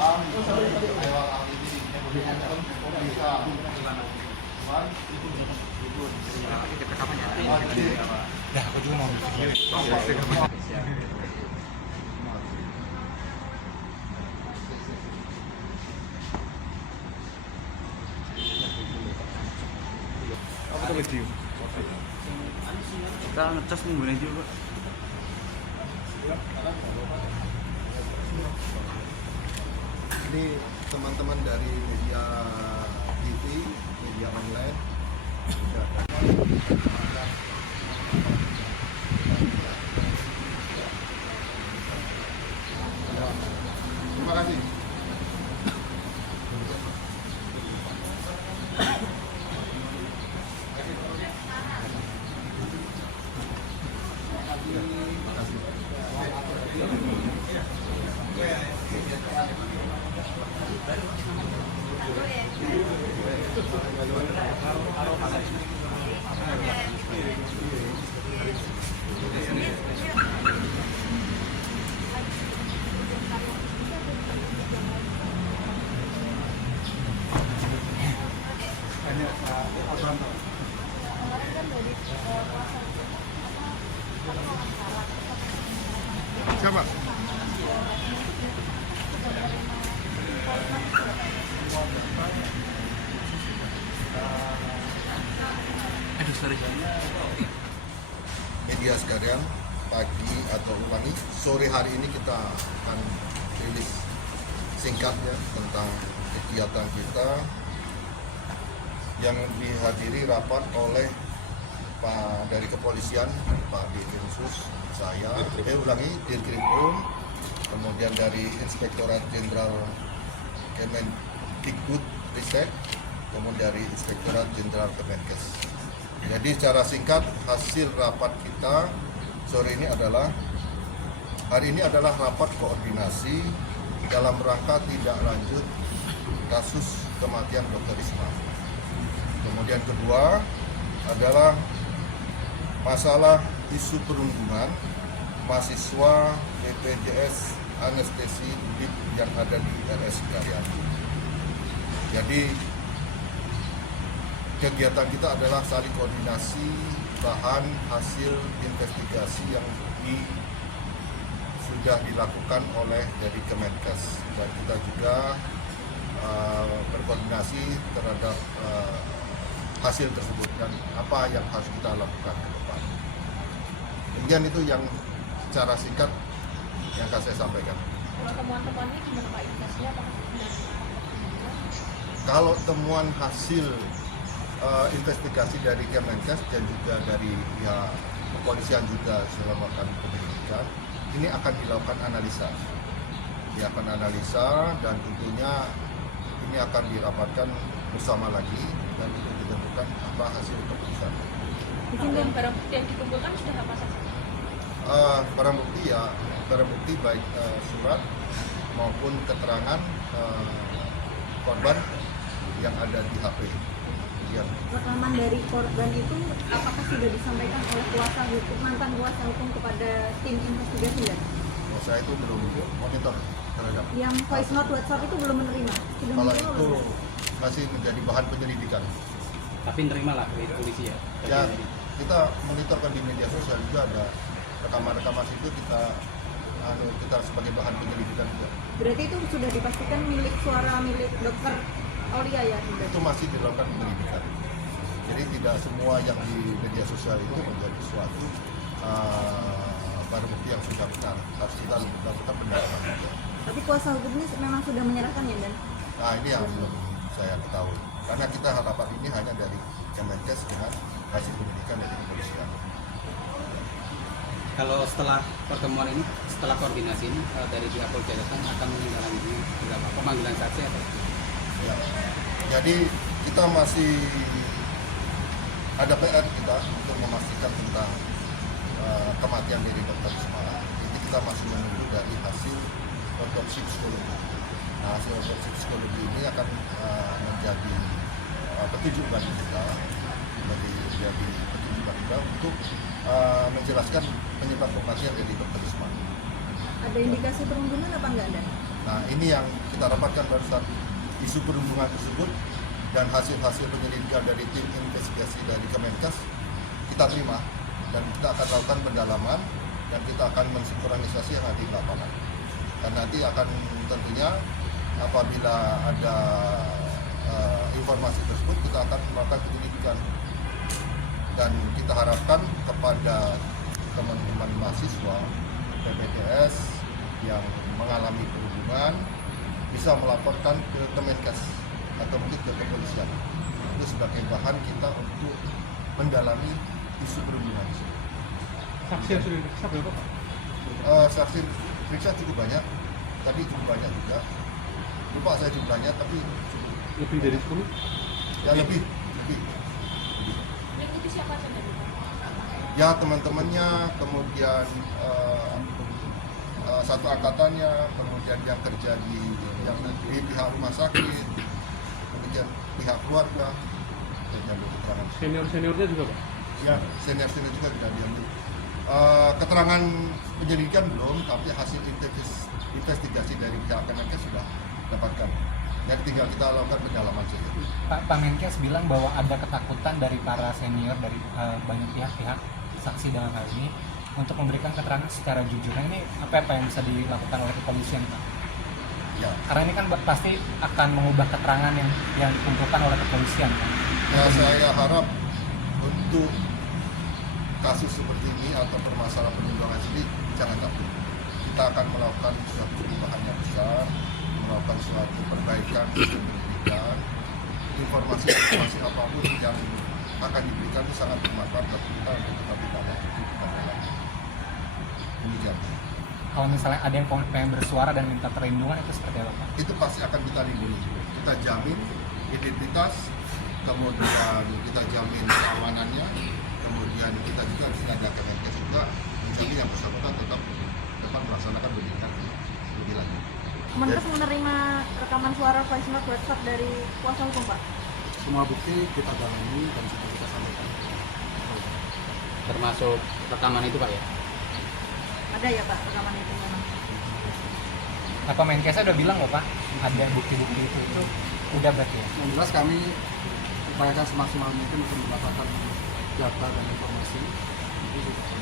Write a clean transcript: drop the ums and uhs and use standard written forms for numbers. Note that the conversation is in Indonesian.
Dah, aku juga mau video. Apa tuh video? Kita ngecas mingguan juga. Ini teman-teman dari media TV, media online. Terima kasih. Siapa? Aduh, sorry. Media sekalian, pagi atau ulangi, sore hari ini kita akan rilis singkatnya tentang kegiatan kita yang dihadiri rapat oleh Pak dari kepolisian, Pak Dirkrimsus, saya, Dirkrimum, kemudian dari Inspektorat Jenderal Kemendikbud Ristek, kemudian dari Inspektorat Jenderal Kemenkes. Jadi secara singkat hasil rapat kita sore ini adalah hari ini adalah rapat koordinasi dalam rangka tidak lanjut kasus kematian Dr. Risma. Kemudian kedua adalah masalah isu perundungan mahasiswa BPJS Anestesi Undip yang ada di RS Karyadi. Jadi kegiatan kita adalah saling koordinasi bahan hasil investigasi yang sudah dilakukan oleh dari Kemenkes, dan kita juga berkoordinasi terhadap hasil tersebut dan apa yang harus kita lakukan ke depan. Kemudian itu yang secara singkat yang akan saya sampaikan. Kalau temuan-temuannya gimana Pak? Indikasinya apakah benar? Kalau temuan hasil investigasi dari Kemenkes dan juga dari pihak kepolisian juga selama melakukan penyelidikan, ini akan dilakukan analisa. Dia akan analisa dan tentunya ini akan dirapatkan bersama lagi dan untuk ditentukan apa hasil keputusan. Dan barang bukti yang dikumpulkan sudah apa saja? Barang bukti baik surat maupun keterangan korban yang ada di HP. Rekaman dari korban itu apakah sudah disampaikan oleh mantan kuasa hukum kepada tim investigasi ya? Oh, saya itu belum monitor terhadap. Yang voice note WhatsApp itu belum menerima? Sudah Kalau menerima itu belum? masih menjadi bahan penyelidikan. Tapi nerima lah dari polisi ya. Ya, kita monitorkan di media sosial juga ada rekaman-rekaman itu kita sebagai bahan penyelidikan juga. Berarti itu sudah dipastikan suara milik dokter Aulia ya? Itu masih dilakukan penyelidikan. Jadi tidak semua yang di media sosial itu menjadi suatu barang bukti yang sudah benar. Harus kita lakukan pendalaman juga. Tapi kuasa hukumnya memang sudah menyerahkan ya, Dan? Nah, ini yang belum saya ketahui. Karena kita rapat ini hanya dari Kemenkes dengan hasil penyidikan dari kepolisian. Kalau setelah pertemuan ini, setelah koordinasi ini dari pihak Polda Jateng akan menindaklanjuti berapa pemanggilan saksi atau? Ya. Jadi kita masih ada PR kita untuk memastikan tentang kematian dari Dr. Risma. Jadi kita masih menunggu dari hasil otopsi psikologi. Nah, hasil otopsi psikologi ini akan menjadi petunjuk bagi kita, untuk menjelaskan penyebab kematian dari Dr. Risma. Ada indikasi perundungan apa enggak ada? Nah ini yang kita dapatkan pada saat isu perundungan tersebut dan hasil-hasil penyelidikan dari tim investigasi dari Kemenkes kita terima dan kita akan lakukan pendalaman dan kita akan mensinkronisasi yang ada di lapangan. Dan nanti akan tentunya apabila ada informasi tersebut kita akan melakukan penyelidikan dan kita harapkan kepada teman-teman mahasiswa PPTS yang mengalami perundungan bisa melaporkan ke Kemenkes atau mungkin ke kepolisian itu sebagai bahan kita untuk mendalami isu perundungan. Saksi yang sudah diperiksa berapa Pak? Saksi periksa cukup banyak, tadi cukup banyak juga. Lupa saya jumlahnya, tapi Lebih dari 10? ya lebih. Yang itu siapa saja? Ya teman-temannya, kemudian satu angkatannya, kemudian yang kerja di pihak rumah sakit, kemudian pihak keluarga, dan yang keterangan. Senior-seniornya juga Pak? Ya, senior-senior juga tidak diambil. Keterangan penyelidikan belum, tapi hasil investigasi dari pihak Kemenkes sudah dapatkan. Jadi tinggal kita lakukan pendalaman saja. Pak Menkes bilang bahwa ada ketakutan dari para senior, dari banyak pihak-pihak saksi dalam hal ini untuk memberikan keterangan secara jujur. Nah ini apa yang bisa dilakukan oleh kepolisian Pak? Ya, Karena ini kan pasti akan mengubah keterangan yang dikumpulkan oleh kepolisian Pak. ya saya harap untuk kasus seperti ini atau permasalahan perundungan ini jangan takut. Kita akan melakukan suatu perubahan yang besar, melakukan suatu perbaikan sistem pendidikan. Informasi apapun yang akan diberikan itu sangat bermanfaat bagi kita untuk tetap bertanya. Demikian. Kalau misalnya ada yang pengen bersuara dan minta perlindungan itu seperti apa Pak? Itu pasti akan kita lindungi. Kita jamin identitas, kemudian kita jamin keamanannya, kemudian kita juga di sini ada Kemenkes juga menjamin yang bersangkutan tetap dapat melaksanakan pendidikan lebih lanjut. Kemenkes menerima rekaman suara voice note WhatsApp dari kuasa hukum Pak? Semua bukti kita dalami dan sudah kita sampaikan. Termasuk rekaman itu Pak ya? Ada ya Pak rekaman itu memang? Apa Menkesnya udah bilang loh Pak, ada bukti-bukti itu udah berarti ya? Yang jelas kami upayakan semaksimal mungkin untuk mendapatkan data dan informasi. Itu sudah.